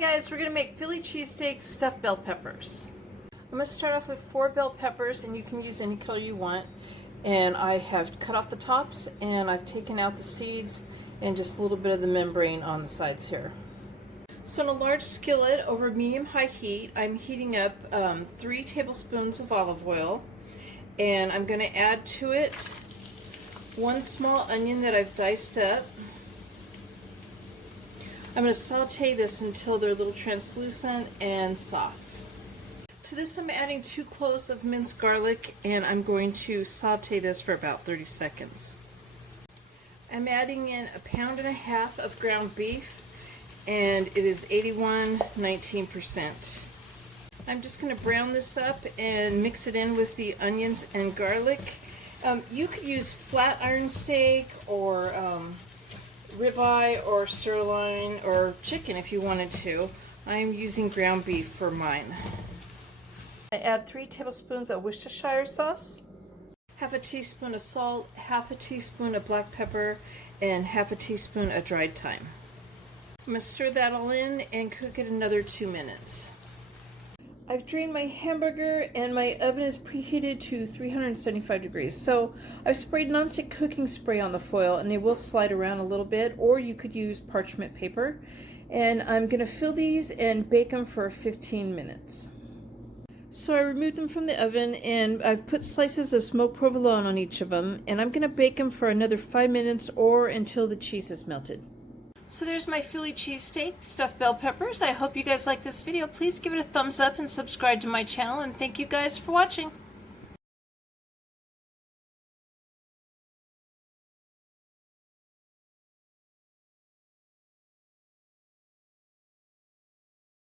Guys, we're going to make Philly cheesesteak stuffed bell peppers. I'm going to start off with 4 bell peppers, and you can use any color you want. And I have cut off the tops, and I've taken out the seeds and just a little bit of the membrane on the sides here. So in a large skillet over medium-high heat, I'm heating up 3 tablespoons of olive oil, and I'm going to add to it 1 small onion that I've diced up. I'm going to saute this until they're a little translucent and soft. To this I'm adding 2 cloves of minced garlic, and I'm going to saute this for about 30 seconds. I'm adding in 1.5 pounds of ground beef, and it is 81-19%. I'm just going to brown this up and mix it in with the onions and garlic. You could use flat iron steak or ribeye or sirloin or chicken if you wanted to. I'm using ground beef for mine. I add 3 tablespoons of Worcestershire sauce, 1/2 teaspoon of salt, 1/2 teaspoon of black pepper, and 1/2 teaspoon of dried thyme. I'm going to stir that all in and cook it another 2 minutes. I've drained my hamburger and my oven is preheated to 375 degrees. So I've sprayed nonstick cooking spray on the foil, and they will slide around a little bit, or you could use parchment paper. And I'm going to fill these and bake them for 15 minutes. So I removed them from the oven, and I've put slices of smoked provolone on each of them, and I'm going to bake them for another 5 minutes or until the cheese is melted. So there's my Philly cheesesteak stuffed bell peppers. I hope you guys like this video. Please give it a thumbs up and subscribe to my channel, and thank you guys for watching.